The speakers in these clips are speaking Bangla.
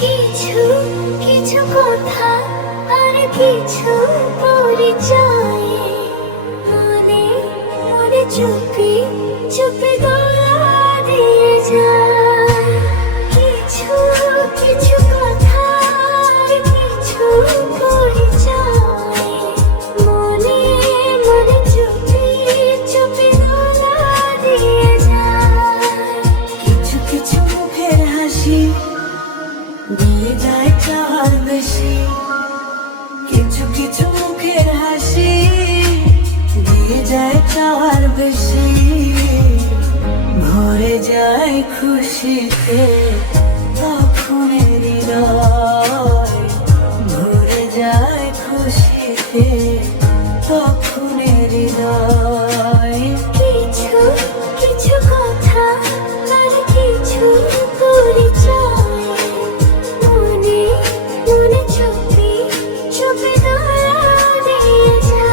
কিছু কিছু কথা আর কিছু পরিচয় মনে মনে চুপি চুপি গলা দিয়ে যায়। কিছু কিছু কথা আর কিছু পরিচয় মনে মনে চুপি চুপি গলা দিয়ে যায়। কিছু কিছু মুখের হাসি দিয়ে যায় চাওয়ার বেশি, কিছু কিছু মুখের হাসি দিয়ে যায় চাওয়ার বেশি, ভরে যায় খুশিতে তখন হৃদয়, ভরে যায় খুশিতে তখন হৃদয়। কিছু কিছু কথা আর কিছু পরিচয় মনে মনে চুপি চুপি গলা দিয়ে যায়।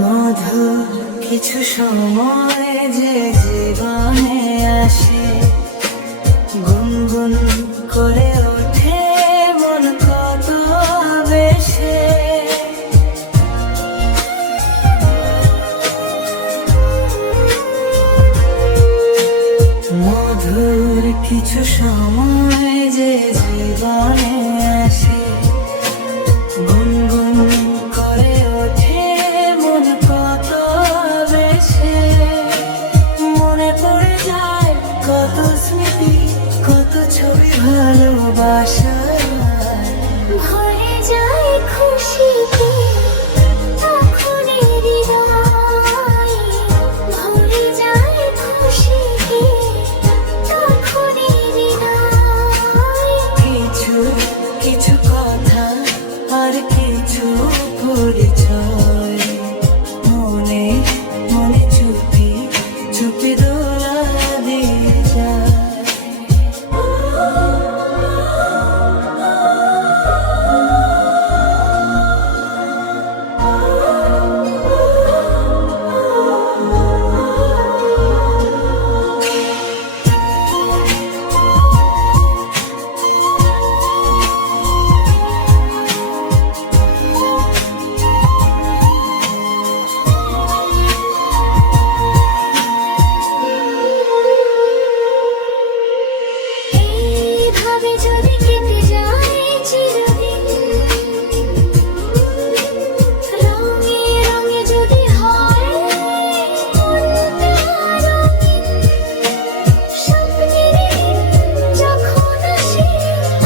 মধুর কিছু সময় যে জীবনে আসে, গুনগুন করে ওঠে মন কত বেশে। মধুর কিছু সময় যে জীবনে আসে, গুনগুন করে ওঠে মন কত বেশে। মনে পড়ে যায় কত স্মৃতি কত ছবি ভালোবাসার, ভরে যায় খুশিতে তখন হৃদয়, ভরে যায় খুশিতে তখন হৃদয়। কিছু কিছু কথা আর কিছু পরিচয় মনে মনে চুপি চুপি দোলা দিয়ে যায়। এইভাবে যদি কেটে যায় চিরদিন, রঙে রঙে যদি হয় মনটা রঙিন, স্বপ্নের যখন আসে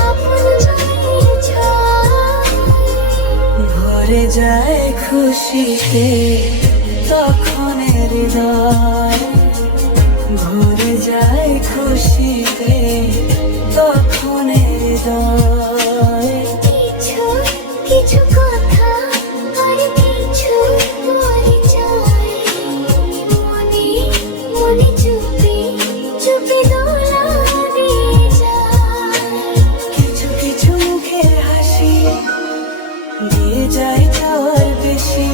আপনজনের ছোঁয়া, ভরে যায় খুশিতে তখন হৃদয়, ভরে যায় খুশিতে তখন হৃদয়। কিছু কিছু কথা আর কিছু পরিচয় মনে মনে চুপি চুপি দোলা দিয়ে যায়। কিছু কিছু মুখের হাসি দিয়ে যায় চাওয়ার বেশি,